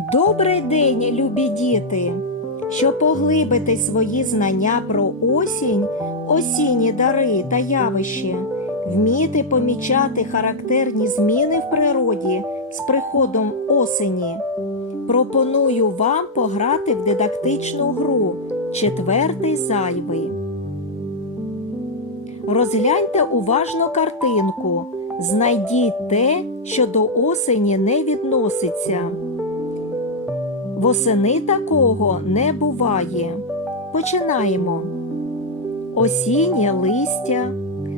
Добрий день, любі діти! Щоб поглибити свої знання про осінь, осінні дари та явища, вміти помічати характерні зміни в природі з приходом осені, пропоную вам пограти в дидактичну гру Четвертий зайвий. Розгляньте уважно картинку. Знайдіть те, що до осені не відноситься. Восени такого не буває. Починаємо. Осіннє листя,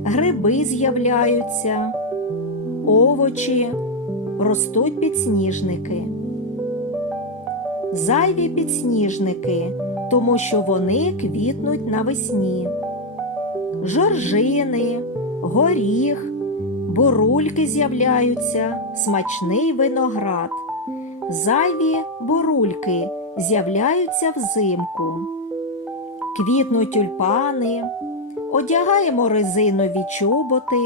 гриби з'являються, овочі, ростуть підсніжники. Зайві підсніжники, тому що вони квітнуть навесні. Жоржини, горіх, бурульки з'являються, смачний виноград. Зайві бурульки з'являються взимку. Квітнуть тюльпани, одягаємо резинові чоботи.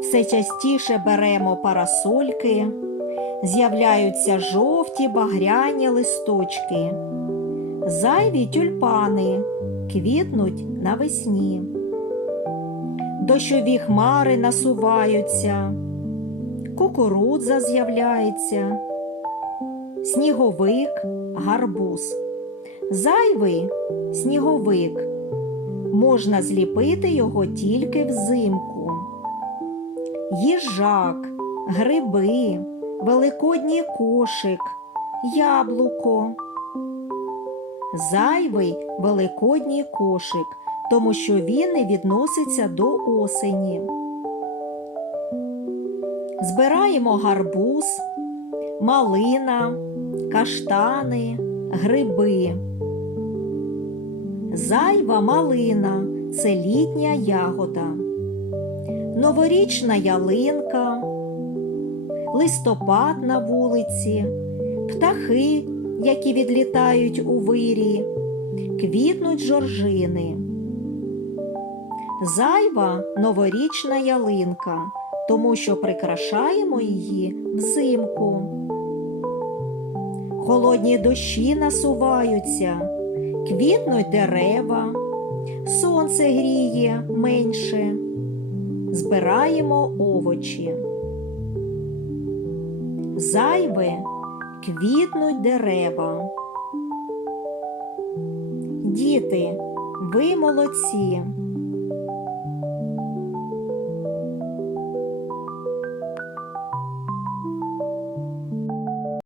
Все частіше беремо парасольки, з'являються жовті багряні листочки. Зайві тюльпани квітнуть навесні. Дощові хмари насуваються кукурудза з'являється, сніговик, гарбуз. Зайвий сніговик. Можна зліпити його тільки взимку. Їжак, гриби, великодній кошик, яблуко. Зайвий великодній кошик, тому що він не відноситься до осені. Збираємо гарбуз, малина, каштани, гриби. Зайва малина це літня ягода, новорічна ялинка, листопад на вулиці, птахи, які відлітають у вирі, квітнуть жоржини. Зайва новорічна ялинка тому що прикрашаємо її взимку. Холодні дощі насуваються, квітнуть дерева, сонце гріє менше, збираємо овочі. Зайве квітнуть дерева. Діти, ви молодці.